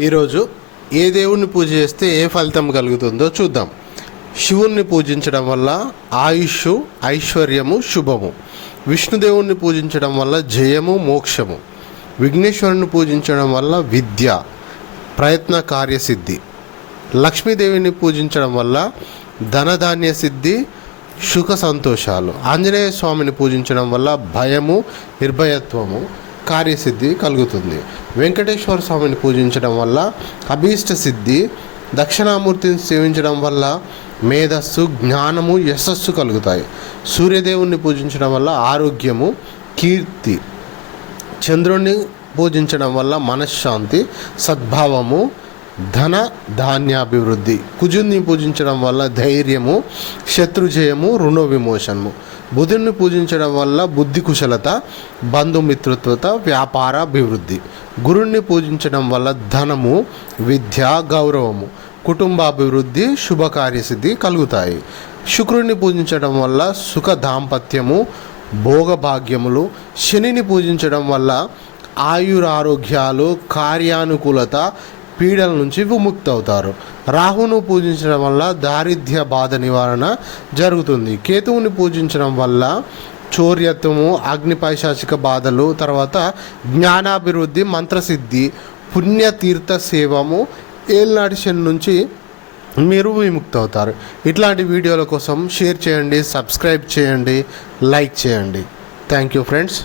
ఈరోజు ఏ దేవుణ్ణి పూజ చేస్తే ఏ ఫలితం కలుగుతుందో చూద్దాం. శివుణ్ణి పూజించడం వల్ల ఆయుష్, ఐశ్వర్యము, శుభము. విష్ణుదేవుణ్ణి పూజించడం వల్ల జయము, మోక్షము. విఘ్నేశ్వరుని పూజించడం వల్ల విద్య, ప్రయత్న కార్యసిద్ధి. లక్ష్మీదేవిని పూజించడం వల్ల ధనధాన్య సిద్ధి, సుఖ సంతోషాలు. ఆంజనేయ స్వామిని పూజించడం వల్ల భయము, నిర్భయత్వము, కార్యసిద్ధి కలుగుతుంది. వెంకటేశ్వర స్వామిని పూజించడం వల్ల అభీష్ట సిద్ధి. దక్షిణామూర్తిని సేవించడం వల్ల మేధస్సు, జ్ఞానము, యశస్సు కలుగుతాయి. సూర్యదేవుణ్ణి పూజించడం వల్ల ఆరోగ్యము, కీర్తి. చంద్రుణ్ణి పూజించడం వల్ల మనశ్శాంతి, సద్భావము, ధన ధాన్యాభివృద్ధి. కుజుని పూజించడం వల్ల ధైర్యము, శత్రుజయము, రుణ విమోచనము. బుధుడిని పూజించడం వల్ల బుద్ధి కుశలత, బంధుమిత్రత్వత, వ్యాపార అభివృద్ధి. గురుణ్ణి పూజించడం వల్ల ధనము, విద్య, గౌరవము, కుటుంబాభివృద్ధి, శుభకార్యసిద్ధి కలుగుతాయి. శుక్రుడిని పూజించడం వల్ల సుఖ దాంపత్యము, భోగభాగ్యములు. శనిని పూజించడం వల్ల ఆయురారోగ్యాలు, కార్యానుకూలత, పీడల నుంచి విముక్తి అవుతారు. రాహును పూజించడం వల్ల దారిద్ర్య బాధ నివారణ జరుగుతుంది. కేతువుని పూజించడం వల్ల చౌర్యత్వము, అగ్నిపైశాచిక బాధలు, తర్వాత జ్ఞానాభివృద్ధి, మంత్రసిద్ధి, పుణ్యతీర్థ సేవము. ఏళ్ళనాటి శని నుంచి మీరు విముక్తి అవుతారు. ఇట్లాంటి వీడియోల కోసం షేర్ చేయండి, సబ్స్క్రైబ్ చేయండి, లైక్ చేయండి. Thank you friends.